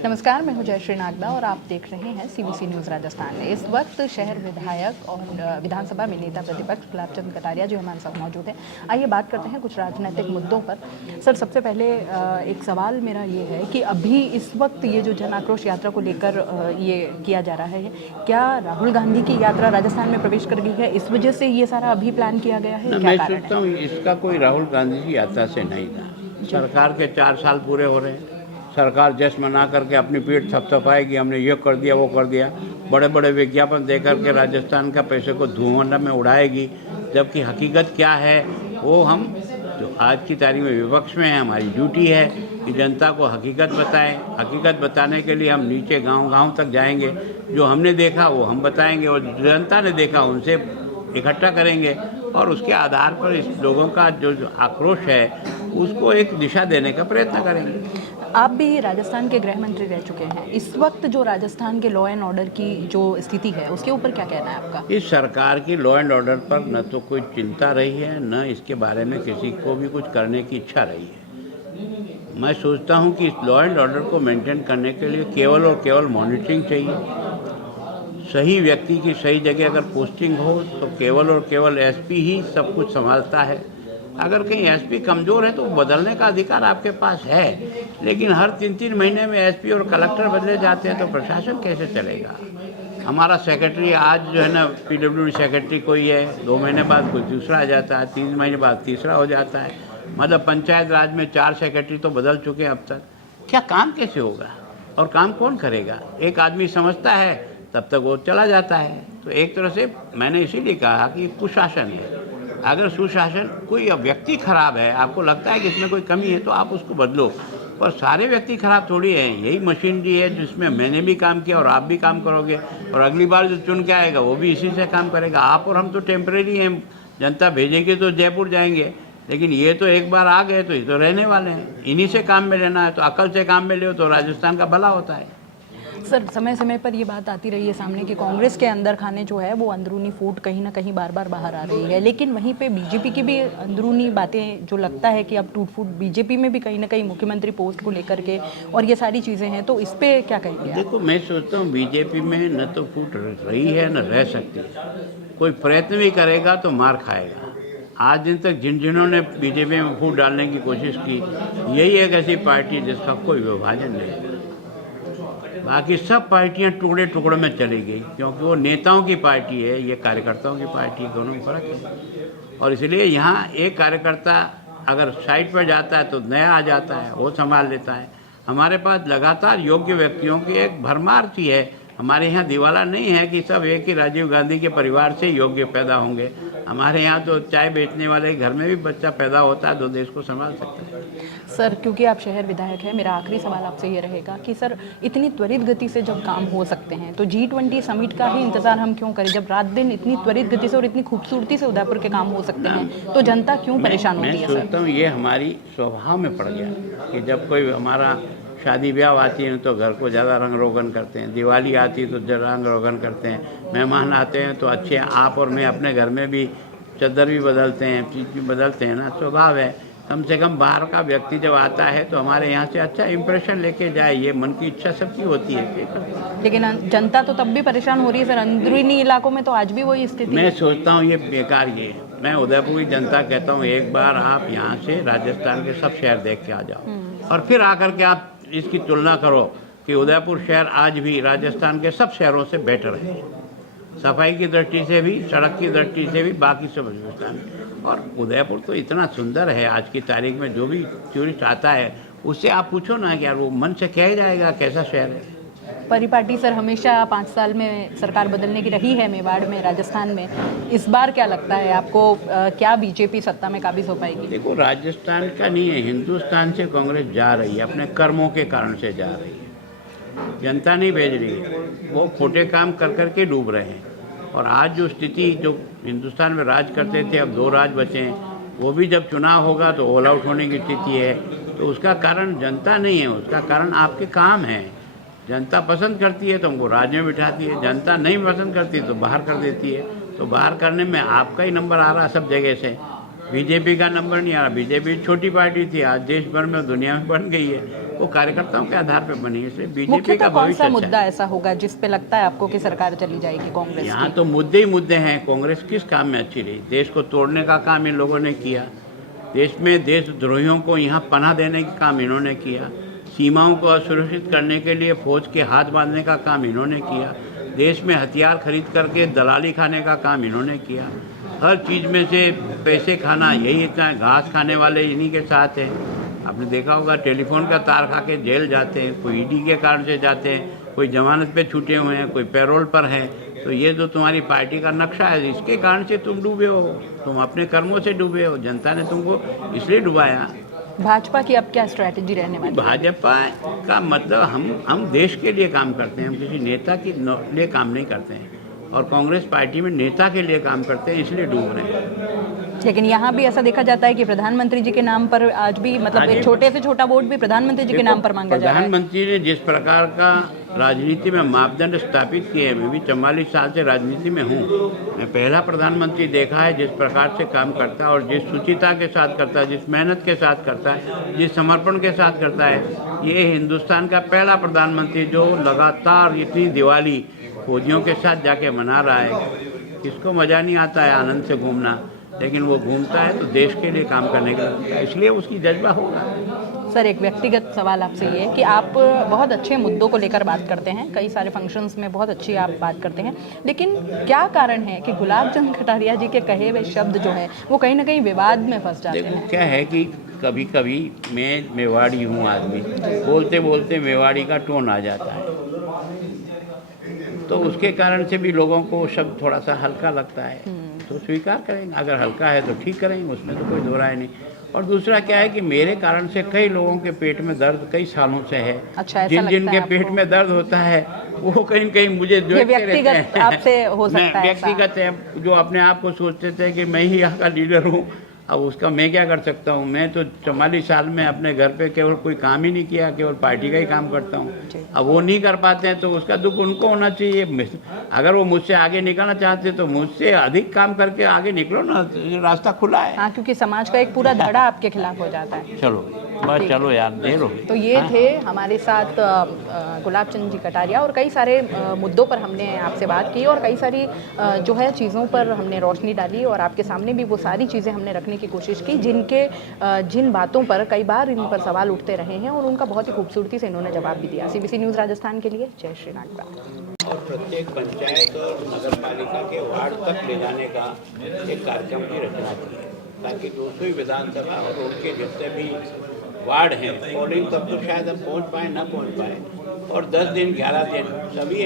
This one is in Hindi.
नमस्कार, मैं हूं जयश्री नागदा और आप देख रहे हैं सीबीसी न्यूज़ राजस्थान। इस वक्त शहर विधायक और विधानसभा में नेता प्रतिपक्ष गुलाब चंद कटारिया जी हमारे साथ मौजूद हैं। आइए बात करते हैं कुछ राजनीतिक मुद्दों पर। सर, सबसे पहले एक सवाल मेरा ये है कि अभी इस वक्त ये जो जन आक्रोश यात्रा को लेकर ये किया जा रहा है, क्या राहुल गांधी की यात्रा राजस्थान में प्रवेश कर गई है, इस वजह से ये सारा अभी प्लान किया गया है? क्या मैं कारण सोचता हूँ इसका कोई राहुल गांधी की यात्रा से नहीं था। सरकार के 4 साल पूरे हो रहे हैं। सरकार जश्न मना करके अपनी पीठ थपथपाएगी, हमने ये कर दिया वो कर दिया, बड़े बड़े विज्ञापन दे करके राजस्थान का पैसे को धुआं में उड़ाएगी। जबकि हकीकत क्या है वो हम जो आज की तारीख में विपक्ष में है, हमारी ड्यूटी है कि जनता को हकीकत बताएं। हकीकत बताने के लिए हम नीचे गांव-गांव तक जाएंगे। जो हमने देखा वो हम बताएंगे और जनता ने देखा उनसे इकट्ठा करेंगे और उसके आधार पर इस लोगों का जो आक्रोश है उसको एक दिशा देने का प्रयत्न करेंगे। आप भी राजस्थान के गृह मंत्री रह चुके हैं। इस वक्त जो राजस्थान के लॉ एंड ऑर्डर की जो स्थिति है उसके ऊपर क्या कहना है आपका? इस सरकार की लॉ एंड ऑर्डर पर न तो कोई चिंता रही है, न इसके बारे में किसी को भी कुछ करने की इच्छा रही है। मैं सोचता हूं कि इस लॉ एंड ऑर्डर को मेंटेन करने के लिए केवल और केवल मॉनिटरिंग चाहिए। सही व्यक्ति की सही जगह अगर पोस्टिंग हो तो केवल और केवल एसपी ही सब कुछ संभालता है। अगर कहीं एसपी कमज़ोर है तो बदलने का अधिकार आपके पास है, लेकिन हर 3-3 महीने में एसपी और कलेक्टर बदले जाते हैं तो प्रशासन कैसे चलेगा? हमारा सेक्रेटरी आज जो है ना पीडब्ल्यूडी सेक्रेटरी कोई है, 2 महीने बाद कोई दूसरा आ जाता है, 3 महीने बाद तीसरा हो जाता है। मतलब पंचायत राज में 4 सेक्रेटरी तो बदल चुके हैं अब तक। क्या काम कैसे होगा और काम कौन करेगा? एक आदमी समझता है तब तक वो चला जाता है। तो एक तरह से मैंने इसीलिए कहा कि कुशासन है। अगर सुशासन, कोई व्यक्ति खराब है, आपको लगता है कि इसमें कोई कमी है तो आप उसको बदलो, पर सारे व्यक्ति खराब थोड़ी हैं। यही मशीनरी है जिसमें मैंने भी काम किया और आप भी काम करोगे और अगली बार जो चुन के आएगा वो भी इसी से काम करेगा। आप और हम तो टेम्परेरी हैं, जनता भेजेगी तो जयपुर जाएंगे, लेकिन ये तो एक बार आ गए तो ये तो रहने वाले हैं। इन्हीं से काम में लेना है तो अकल से काम में ले तो राजस्थान का भला होता है। सर, समय समय पर ये बात आती रही है सामने कि कांग्रेस के अंदर खाने जो है वो अंदरूनी फूट कहीं ना कहीं बार बार बाहर आ रही है, लेकिन वहीं पे बीजेपी की भी अंदरूनी बातें जो लगता है कि अब टूट फूट बीजेपी में भी कहीं ना कहीं मुख्यमंत्री पोस्ट को लेकर के और ये सारी चीज़ें हैं, तो इस पे क्या कहेंगे आप? देखो, मैं सोचता हूँ बीजेपी में न तो फूट रही है न रह सकती है। कोई प्रयत्न भी करेगा तो मार खाएगा। आज दिन तक जिन्होंने बीजेपी में फूट डालने की कोशिश की, यही एक ऐसी पार्टी जिसका कोई विभाजन नहीं है। बाकी सब पार्टियां टुकड़े टुकड़े में चली गई, क्योंकि वो नेताओं की पार्टी है, ये कार्यकर्ताओं की पार्टी, दोनों में फर्क है। और इसलिए यहाँ एक कार्यकर्ता अगर साइड पर जाता है तो नया आ जाता है, वो संभाल लेता है। हमारे पास लगातार योग्य व्यक्तियों की एक भरमार सी है। हमारे यहाँ दिवाला नहीं है कि सब एक ही राजीव गांधी के परिवार से योग्य पैदा होंगे। हमारे यहाँ तो चाय बेचने वाले घर में भी बच्चा पैदा होता है, 2 देश को संभाल सकता है। सर, क्योंकि आप शहर विधायक हैं, मेरा आखिरी सवाल आपसे ये रहेगा कि सर, इतनी त्वरित गति से जब काम हो सकते हैं तो G20 समिट का ही इंतजार हम क्यों करें? जब रात दिन इतनी त्वरित गति से और इतनी खूबसूरती से उदयपुर के काम हो सकते हैं तो जनता क्यों परेशान होती है? मैं सोचता हूँ ये हमारी स्वभाव में पड़ गया कि जब कोई हमारा शादी ब्याह आती है तो घर को ज़्यादा रंग रोगन करते हैं, दिवाली आती है तो रंग रोगन करते हैं, मेहमान आते हैं तो अच्छे, आप और मैं अपने घर में भी चद्दर भी बदलते हैं, चीज़ भी बदलते हैं ना, स्वभाव है। कम से कम बाहर का व्यक्ति जब आता है तो हमारे यहाँ से अच्छा इंप्रेशन लेके जाए, ये मन की इच्छा सबकी होती है। लेकिन जनता तो तब भी परेशान हो रही है सर, अंदरूनी इलाकों में तो आज भी वही स्थिति है। मैं सोचता हूँ ये बेकार ये है। मैं उदयपुर की जनता कहता हूँ एक बार आप यहाँ से राजस्थान के सब शहर देख के आ जाओ और फिर आकर के आप इसकी तुलना करो कि उदयपुर शहर आज भी राजस्थान के सब शहरों से बेटर है, सफाई की दृष्टि से भी, सड़क की दृष्टि से भी, बाकी सब राजस्थान। और उदयपुर तो इतना सुंदर है आज की तारीख में, जो भी टूरिस्ट आता है उससे आप पूछो ना कि यार वो मन से कह जाएगा कैसा शहर है। परिपाटी सर, हमेशा 5 साल में सरकार बदलने की रही है मेवाड़ में, राजस्थान में। इस बार क्या लगता है आपको, क्या बीजेपी सत्ता में काबिज हो पाएगी? देखो, राजस्थान का नहीं है, हिंदुस्तान से कांग्रेस जा रही है, अपने कर्मों के कारण से जा रही है। जनता नहीं भेज रही है, वो खोटे काम कर करके डूब रहे हैं। और आज जो स्थिति, जो हिंदुस्तान में राज करते थे, अब 2 राज बचे हैं, वो भी जब चुनाव होगा तो ऑल आउट होने की स्थिति है। तो उसका कारण जनता नहीं है, उसका कारण आपके काम है। जनता पसंद करती है तो हमको राज्य में बिठाती है, जनता नहीं पसंद करती तो बाहर कर देती है। तो बाहर करने में आपका ही नंबर आ रहा है सब जगह से। बीजेपी का नंबर नहीं आ रहा। बीजेपी छोटी पार्टी थी, आज देश भर में दुनिया में बन गई है। वो कार्यकर्ताओं के आधार पर बनी है, इसलिए बीजेपी मुख्यतः का कौन भविष्य सा अच्छा मुद्दा है। ऐसा होगा जिस पे लगता है आपको कि सरकार चली जाएगी कांग्रेस यहाँ की? तो मुद्दे ही मुद्दे हैं। कांग्रेस किस काम में अच्छी रही? देश को तोड़ने का काम इन लोगों ने किया, देश में देशद्रोहियों को यहाँ पनाह देने का काम इन्होंने किया, सीमाओं को असुरक्षित करने के लिए फौज के हाथ बांधने का काम इन्होंने किया, देश में हथियार खरीद करके दलाली खाने का काम इन्होंने किया। हर चीज़ में से पैसे खाना, यही इतना घास खाने वाले इन्हीं के साथ हैं। आपने देखा होगा, टेलीफोन का तार खा के जेल जाते हैं, कोई ईडी के कारण से जाते हैं, कोई जमानत पे छूटे हुए हैं, कोई पैरोल पर हैं। तो ये जो तुम्हारी पार्टी का नक्शा है, इसके कारण से तुम डूबे हो, तुम अपने कर्मों से डूबे हो, जनता ने तुमको इसलिए डुबाया। भाजपा की अब क्या स्ट्रैटेजी रहने वाली है? भाजपा का मतलब हम देश के लिए काम करते हैं, हम किसी नेता के लिए काम नहीं करते हैं। और कांग्रेस पार्टी में नेता के लिए काम करते हैं, इसलिए डूब रहे हैं। लेकिन यहाँ भी ऐसा देखा जाता है कि प्रधानमंत्री जी के नाम पर आज भी मतलब एक छोटे से छोटा वोट भी प्रधानमंत्री जी के नाम पर मांगा जा रहा है। प्रधानमंत्री ने जिस प्रकार का राजनीति में मापदंड स्थापित किए, मैं भी 44 साल से राजनीति में हूँ, मैं पहला प्रधानमंत्री देखा है जिस प्रकार से काम करता है और जिस शुचिता के साथ करता है, जिस मेहनत के साथ करता है, जिस समर्पण के साथ करता है। ये हिंदुस्तान का पहला प्रधानमंत्री जो लगातार इतनी दिवाली फौजियों के साथ जाके मना रहा है। किसको मज़ा नहीं आता है आनंद से घूमना, लेकिन वो घूमता है तो देश के लिए काम करने के लिए, इसलिए उसकी जज्बा होगा। सर, एक व्यक्तिगत सवाल आपसे ये है कि आप बहुत अच्छे मुद्दों को लेकर बात करते हैं, कई सारे फंक्शंस में बहुत अच्छी आप बात करते हैं, लेकिन क्या कारण है कि गुलाब चंद कटारिया जी के कहे हुए शब्द जो है वो कहीं ना कहीं विवाद में फंस जाते देखो हैं? क्या है कि कभी कभी मैं मेवाड़ी हूँ आदमी, बोलते बोलते मेवाड़ी का टोन आ जाता है, तो उसके कारण से भी लोगों को शब्द थोड़ा सा हल्का लगता है, तो स्वीकार करेंगे। अगर हल्का है तो ठीक करेंगे, उसमें तो कोई दो राय नहीं। और दूसरा क्या है कि मेरे कारण से कई लोगों के पेट में दर्द कई सालों से है। अच्छा, ऐसा जिन जिन लगता के है पेट आपको? में दर्द होता है वो कहीं न कहीं मुझे जो व्यक्तिगत आपसे हो सकता है ऐसा? व्यक्तिगत है, जो अपने आप को सोचते थे कि मैं ही यहाँ का लीडर हूँ, अब उसका मैं क्या कर सकता हूँ। मैं तो 44 साल में अपने घर पे केवल कोई काम ही नहीं किया, केवल पार्टी का ही काम करता हूँ। अब वो नहीं कर पाते हैं तो उसका दुख उनको होना चाहिए। अगर वो मुझसे आगे निकलना चाहते तो मुझसे अधिक काम करके आगे निकलो ना, रास्ता खुला है। हाँ, क्योंकि समाज का एक पूरा धड़ा आपके खिलाफ हो जाता है। चलो बस चलो यार, दे लो। तो ये थे हमारे साथ गुलाब चंद जी कटारिया, और कई सारे मुद्दों पर हमने आपसे बात की और कई सारी जो है चीज़ों पर हमने रोशनी डाली और आपके सामने भी वो सारी चीज़ें हमने रखने की कोशिश की जिन बातों पर कई बार इन पर सवाल उठते रहे हैं, और उनका बहुत ही खूबसूरती से इन्होंने जवाब भी दिया। CBC न्यूज़ राजस्थान के लिए जय श्री नागपाल। और प्रत्येक पंचायत और नगर पालिका के वार्ड तक ले जाने का एक कार्यक्रम की रचना की है, ताकि 200 विधानसभा और उनके जितने भी वार्ड हैं, पोलिंग तब तो शायद हम पहुंच पाए ना पहुंच पाए, और 10 दिन 11 दिन सभी